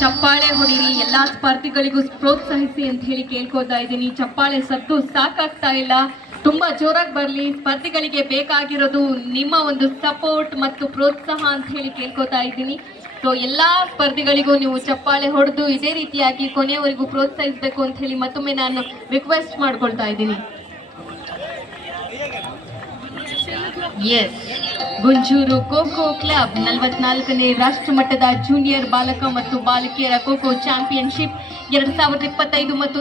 ಚಪ್ಪಾಳೆ ಹೊಡಿರಿ, ಎಲ್ಲಾ ಸ್ಪರ್ಧಿಗಳಿಗೂ ಪ್ರೋತ್ಸಾಹಿಸಿ ಅಂತ ಹೇಳಿ ಕೇಳ್ಕೊತಾ ಇದ್ದೀನಿ. ಚಪ್ಪಾಳೆ ಸದ್ದು ಸಾಕಾಗ್ತಾ ಇಲ್ಲ, ತುಂಬಾ ಜೋರಾಗಿ ಬರ್ಲಿ. ಸ್ಪರ್ಧಿಗಳಿಗೆ ಬೇಕಾಗಿರೋದು ನಿಮ್ಮ ಒಂದು ಸಪೋರ್ಟ್ ಮತ್ತು ಪ್ರೋತ್ಸಾಹ ಅಂತ ಹೇಳಿ ಕೇಳ್ಕೊತಾ ಇದ್ದೀನಿ. ಸೊ ಎಲ್ಲಾ ಸ್ಪರ್ಧಿಗಳಿಗೂ ನೀವು ಚಪ್ಪಾಳೆ ಹೊಡೆದು ಇದೇ ರೀತಿಯಾಗಿ ಕೊನೆಯವರೆಗೂ ಪ್ರೋತ್ಸಾಹಿಸಬೇಕು ಅಂತ ಹೇಳಿ ಮತ್ತೊಮ್ಮೆ ನಾನು ರಿಕ್ವೆಸ್ಟ್ ಮಾಡ್ಕೊಳ್ತಾ ಇದ್ದೀನಿ. ಎಸ್, ಗುಂಜೂರು ಖೋಖೋ ಕ್ಲಬ್ 44ನೇ ರಾಷ್ಟ್ರ ಮಟ್ಟದ ಜೂನಿಯರ್ ಬಾಲಕ ಮತ್ತು ಬಾಲಕಿಯರ ಖೋಖೋ ಚಾಂಪಿಯನ್ಶಿಪ್ 2025 ಮತ್ತು